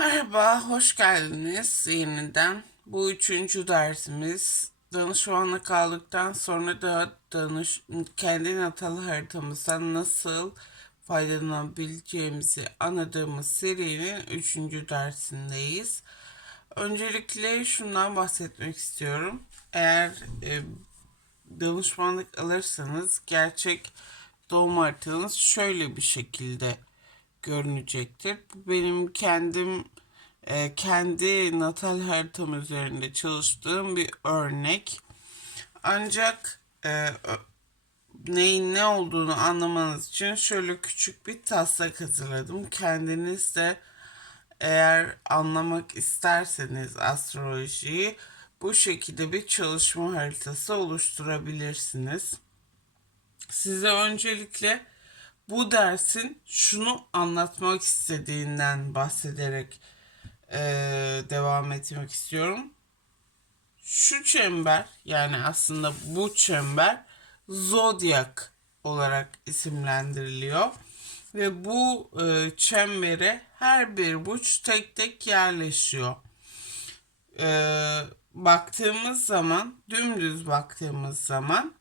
Merhaba, hoş geldiniz yeniden. Bu üçüncü dersimiz. Danışmanlık kaldıktan sonra da danış, kendi natal haritamızdan nasıl faydalanabileceğimizi anladığımız serinin üçüncü dersindeyiz. Öncelikle şundan bahsetmek istiyorum. Eğer e, danışmanlık alırsanız gerçek doğum haritanız şöyle bir şekilde görünecektir. Benim kendim e, kendi natal haritam üzerinde çalıştığım bir örnek. Ancak e, neyin ne olduğunu anlamanız için şöyle küçük bir taslak hazırladım. Kendiniz de eğer anlamak isterseniz astrolojiyi bu şekilde bir çalışma haritası oluşturabilirsiniz. Size öncelikle bu dersin şunu anlatmak istediğinden bahsederek e, devam etmek istiyorum. Şu çember yani aslında bu çember zodyak olarak isimlendiriliyor ve bu e, çembere her bir burç tek tek yerleşiyor. E, baktığımız zaman dümdüz baktığımız zaman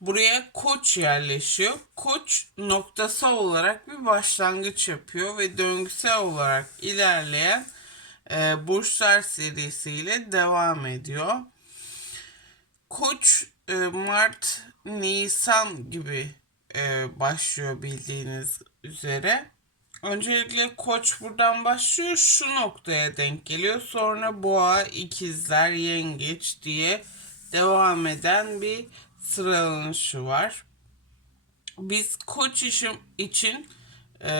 Buraya koç yerleşiyor. Koç noktasal olarak bir başlangıç yapıyor ve döngüsel olarak ilerleyen e, burçlar serisiyle devam ediyor. Koç e, Mart, Nisan gibi e, başlıyor bildiğiniz üzere. Öncelikle koç buradan başlıyor şu noktaya denk geliyor. Sonra boğa, ikizler, yengeç diye devam eden bir sıralanışı var. Biz koç işim için e,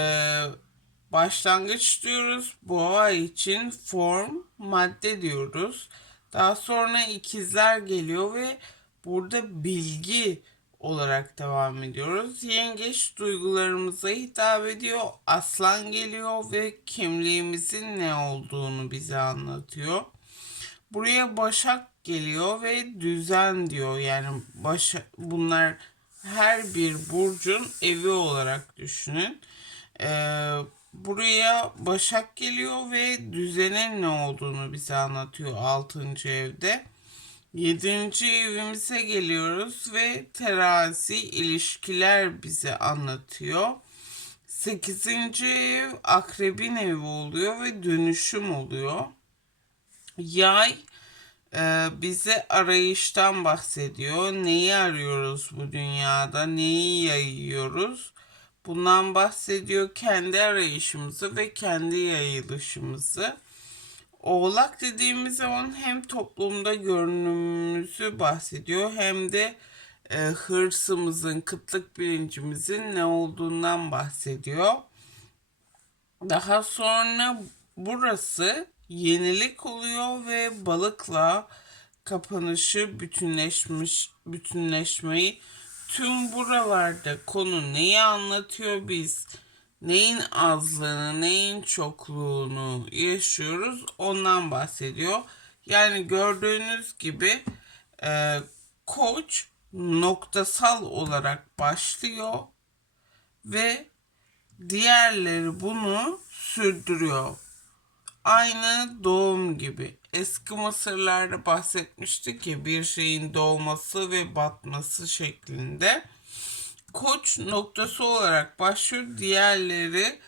başlangıç diyoruz. Boğa için form, madde diyoruz. Daha sonra ikizler geliyor ve burada bilgi olarak devam ediyoruz. Yengeç duygularımıza hitap ediyor. Aslan geliyor ve kimliğimizin ne olduğunu bize anlatıyor. Buraya Başak geliyor ve düzen diyor. Yani baş, bunlar her bir burcun evi olarak düşünün. Ee, buraya Başak geliyor ve düzenin ne olduğunu bize anlatıyor 6. evde. 7. evimize geliyoruz ve terazi ilişkiler bize anlatıyor. 8. ev akrebin evi oluyor ve dönüşüm oluyor. Yay e, bize arayıştan bahsediyor. Neyi arıyoruz bu dünyada? Neyi yayıyoruz? Bundan bahsediyor kendi arayışımızı ve kendi yayılışımızı. Oğlak dediğimiz zaman hem toplumda görünümümüzü bahsediyor hem de e, hırsımızın, kıtlık bilincimizin ne olduğundan bahsediyor. Daha sonra burası yenilik oluyor ve balıkla kapanışı bütünleşmiş bütünleşmeyi tüm buralarda konu neyi anlatıyor biz neyin azlığını neyin çokluğunu yaşıyoruz ondan bahsediyor. Yani gördüğünüz gibi e, koç noktasal olarak başlıyor ve diğerleri bunu sürdürüyor aynı doğum gibi. Eski Mısırlarda bahsetmiştik ki bir şeyin doğması ve batması şeklinde. Koç noktası olarak başlıyor. Diğerleri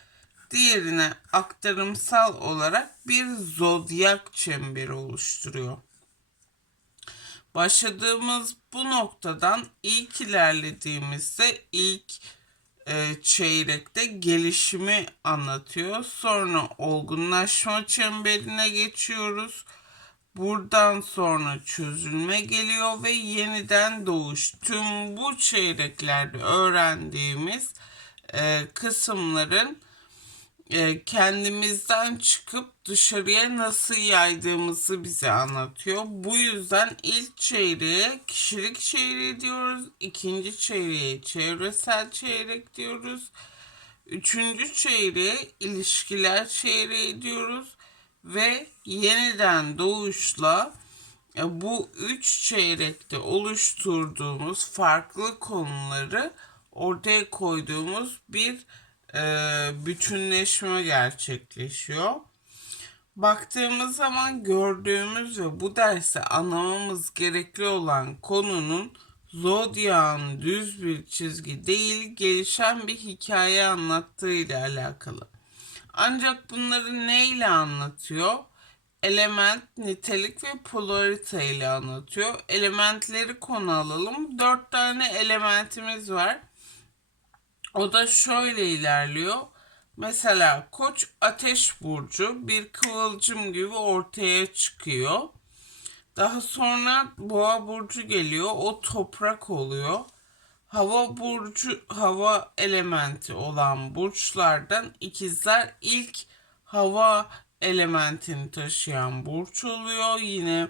diğerine aktarımsal olarak bir zodyak çemberi oluşturuyor. Başladığımız bu noktadan ilk ilerlediğimizde ilk e, çeyrekte gelişimi anlatıyor. Sonra olgunlaşma çemberine geçiyoruz. Buradan sonra çözülme geliyor ve yeniden doğuş. Tüm bu çeyreklerde öğrendiğimiz e, kısımların kendimizden çıkıp dışarıya nasıl yaydığımızı bize anlatıyor. Bu yüzden ilk çeyreğe kişilik çeyreği diyoruz. ikinci çeyreğe çevresel çeyrek diyoruz. Üçüncü çeyreğe ilişkiler çeyreği diyoruz. Ve yeniden doğuşla e, bu üç çeyrekte oluşturduğumuz farklı konuları ortaya koyduğumuz bir e, bütünleşme gerçekleşiyor. Baktığımız zaman gördüğümüz ve bu derse anlamamız gerekli olan konunun zodyağın düz bir çizgi değil gelişen bir hikaye anlattığı ile alakalı. Ancak bunları ne ile anlatıyor? Element, nitelik ve polarite ile anlatıyor. Elementleri konu alalım. Dört tane elementimiz var. O da şöyle ilerliyor. Mesela Koç ateş burcu bir kıvılcım gibi ortaya çıkıyor. Daha sonra Boğa burcu geliyor. O toprak oluyor. Hava burcu hava elementi olan burçlardan ikizler ilk hava elementini taşıyan burç oluyor. Yine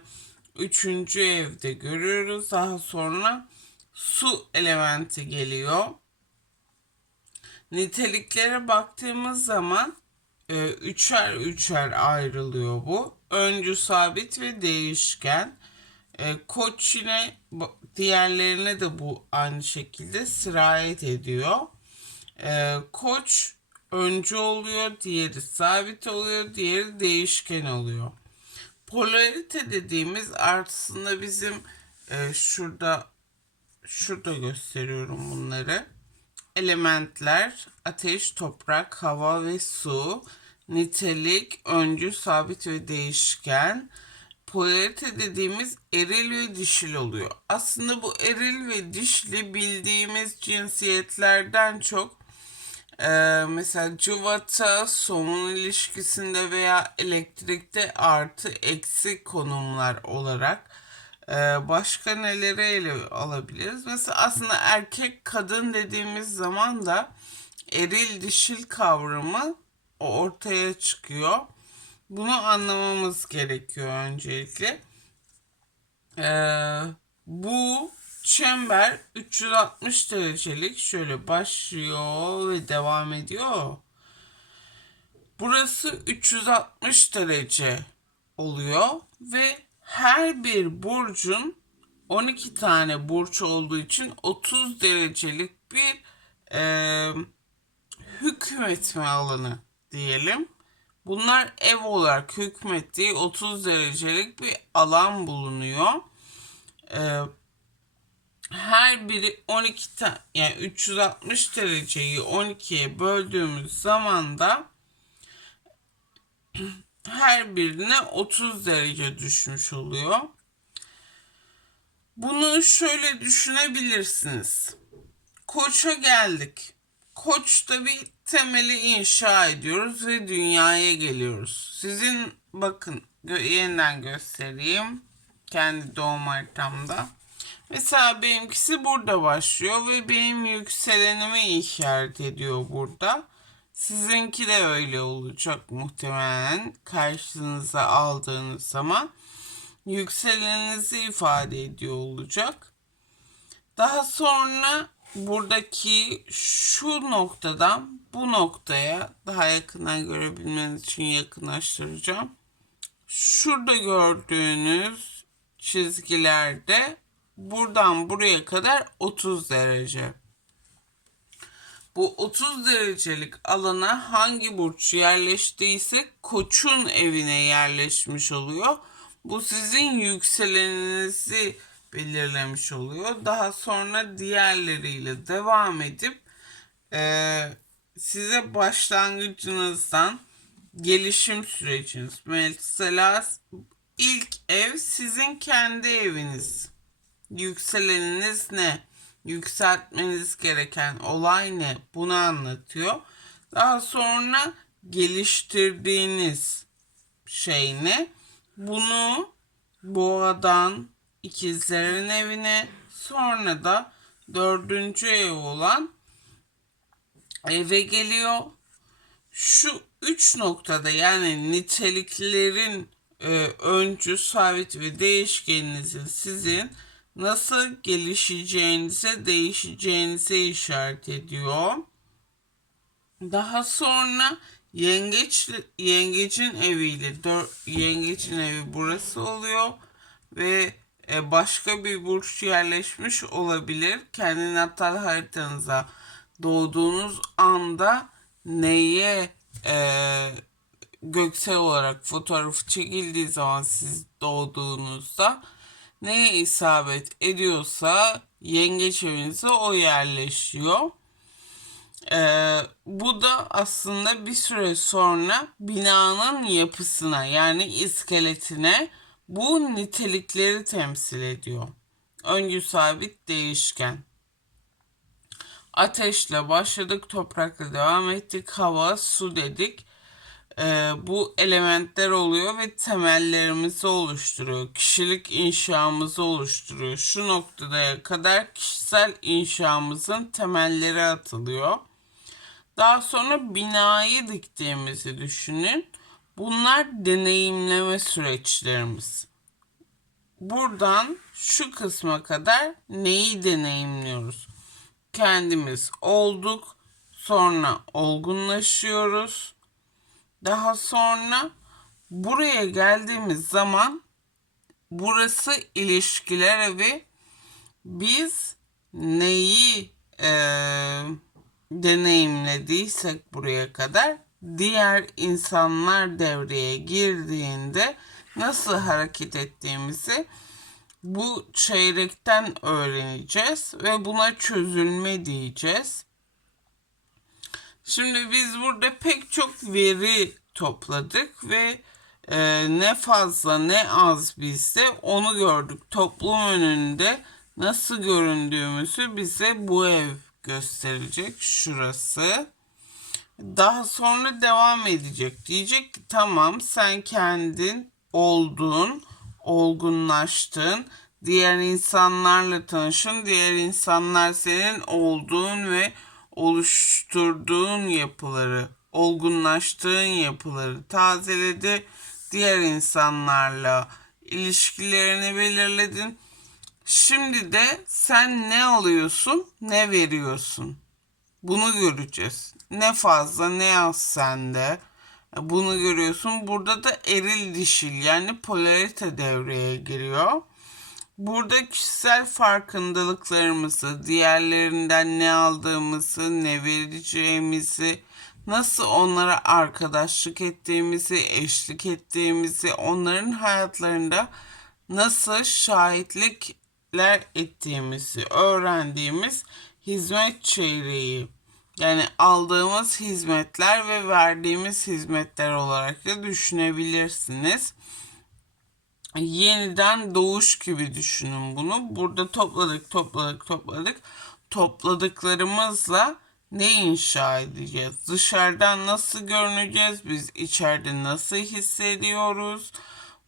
üçüncü evde görüyoruz. Daha sonra su elementi geliyor. Niteliklere baktığımız zaman e, üçer üçer ayrılıyor bu. Öncü sabit ve değişken. E, koç yine diğerlerine de bu aynı şekilde sirayet ediyor. E, koç öncü oluyor, diğeri sabit oluyor, diğeri değişken oluyor. Polarite dediğimiz aslında bizim e, şurada şurada gösteriyorum bunları elementler ateş, toprak, hava ve su, nitelik, öncü, sabit ve değişken. Polarite dediğimiz eril ve dişil oluyor. Aslında bu eril ve dişli bildiğimiz cinsiyetlerden çok e, mesela cıvata, somun ilişkisinde veya elektrikte artı eksi konumlar olarak ee, başka neleri ele alabiliriz? Mesela aslında erkek kadın dediğimiz zaman da eril dişil kavramı ortaya çıkıyor. Bunu anlamamız gerekiyor öncelikle. Ee, bu çember 360 derecelik şöyle başlıyor ve devam ediyor. Burası 360 derece oluyor ve her bir burcun 12 tane burç olduğu için 30 derecelik bir e, hükmetme alanı diyelim. Bunlar ev olarak hükmettiği 30 derecelik bir alan bulunuyor. Ee, her biri 12 tane yani 360 dereceyi 12'ye böldüğümüz zaman da her birine 30 derece düşmüş oluyor. Bunu şöyle düşünebilirsiniz. Koç'a geldik. Koç'ta bir temeli inşa ediyoruz ve dünyaya geliyoruz. Sizin bakın yeniden göstereyim. Kendi doğum haritamda. Mesela benimkisi burada başlıyor ve benim yükselenimi işaret ediyor burada. Sizinki de öyle olacak muhtemelen karşınıza aldığınız zaman yükseleninizi ifade ediyor olacak. Daha sonra buradaki şu noktadan bu noktaya daha yakından görebilmeniz için yakınlaştıracağım. Şurada gördüğünüz çizgilerde buradan buraya kadar 30 derece. Bu 30 derecelik alana hangi burç yerleştiyse koçun evine yerleşmiş oluyor. Bu sizin yükseleninizi belirlemiş oluyor. Daha sonra diğerleriyle devam edip e, size başlangıcınızdan gelişim süreciniz. Mesela ilk ev sizin kendi eviniz. Yükseleniniz ne? Yükseltmeniz gereken olay ne? Bunu anlatıyor. Daha sonra geliştirdiğiniz şey ne? Bunu boğadan ikizlerin evine sonra da dördüncü ev olan eve geliyor. Şu üç noktada yani niteliklerin e, öncü, sabit ve değişkeninizin sizin nasıl gelişeceğinize, değişeceğinize işaret ediyor. Daha sonra yengeç yengecin eviyle yengecin evi burası oluyor ve e, başka bir burç yerleşmiş olabilir. Kendi natal haritanıza doğduğunuz anda neye e, göksel olarak fotoğrafı çekildiği zaman siz doğduğunuzda neye isabet ediyorsa yengeç evinize o yerleşiyor. Ee, bu da aslında bir süre sonra binanın yapısına yani iskeletine bu nitelikleri temsil ediyor. Öngü sabit değişken. Ateşle başladık, toprakla devam ettik, hava, su dedik. Ee, bu elementler oluyor ve temellerimizi oluşturuyor. Kişilik inşamızı oluşturuyor. Şu noktada kadar kişisel inşamızın temelleri atılıyor. Daha sonra binayı diktiğimizi düşünün. Bunlar deneyimleme süreçlerimiz. Buradan şu kısma kadar neyi deneyimliyoruz? Kendimiz olduk, sonra olgunlaşıyoruz. Daha sonra buraya geldiğimiz zaman burası ilişkiler evi. Biz neyi eee deneyimlediysek buraya kadar diğer insanlar devreye girdiğinde nasıl hareket ettiğimizi bu çeyrekten öğreneceğiz ve buna çözülme diyeceğiz. Şimdi biz burada pek çok veri topladık ve e, ne fazla ne az bizde onu gördük. Toplum önünde nasıl göründüğümüzü bize bu ev gösterecek şurası. Daha sonra devam edecek. Diyecek ki tamam sen kendin oldun, olgunlaştın. Diğer insanlarla tanışın. Diğer insanlar senin olduğun ve oluşturduğun yapıları, olgunlaştığın yapıları tazeledi. Diğer insanlarla ilişkilerini belirledin Şimdi de sen ne alıyorsun, ne veriyorsun? Bunu göreceğiz. Ne fazla ne az sende. Bunu görüyorsun. Burada da eril dişil yani polarite devreye giriyor. Burada kişisel farkındalıklarımızı, diğerlerinden ne aldığımızı, ne vereceğimizi, nasıl onlara arkadaşlık ettiğimizi, eşlik ettiğimizi, onların hayatlarında nasıl şahitlik ettiğimizi öğrendiğimiz hizmet çeyreği yani aldığımız hizmetler ve verdiğimiz hizmetler olarak da düşünebilirsiniz. Yeniden doğuş gibi düşünün bunu. Burada topladık, topladık, topladık. Topladıklarımızla ne inşa edeceğiz? Dışarıdan nasıl görüneceğiz? Biz içeride nasıl hissediyoruz?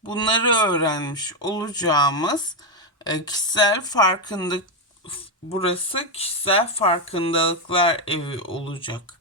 Bunları öğrenmiş olacağımız e, kişisel farkındalık burası kişisel farkındalıklar evi olacak.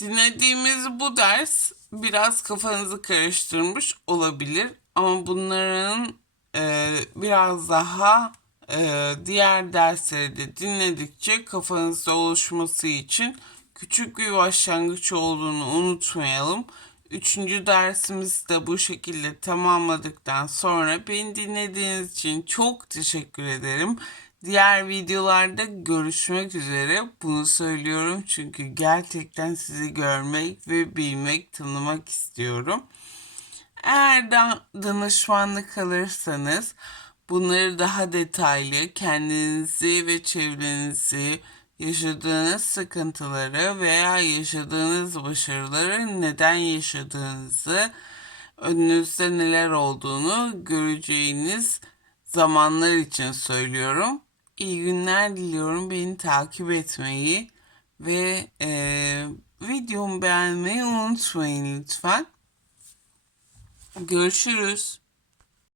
Dinlediğimiz bu ders biraz kafanızı karıştırmış olabilir ama bunların e, biraz daha e, diğer dersleri de dinledikçe kafanızda oluşması için küçük bir başlangıç olduğunu unutmayalım. Üçüncü dersimizi de bu şekilde tamamladıktan sonra beni dinlediğiniz için çok teşekkür ederim. Diğer videolarda görüşmek üzere. Bunu söylüyorum çünkü gerçekten sizi görmek ve bilmek, tanımak istiyorum. Eğer da danışmanlık alırsanız bunları daha detaylı kendinizi ve çevrenizi yaşadığınız sıkıntıları veya yaşadığınız başarıları neden yaşadığınızı, önünüzde neler olduğunu göreceğiniz zamanlar için söylüyorum. İyi günler diliyorum. Beni takip etmeyi ve e, videomu beğenmeyi unutmayın lütfen. Görüşürüz.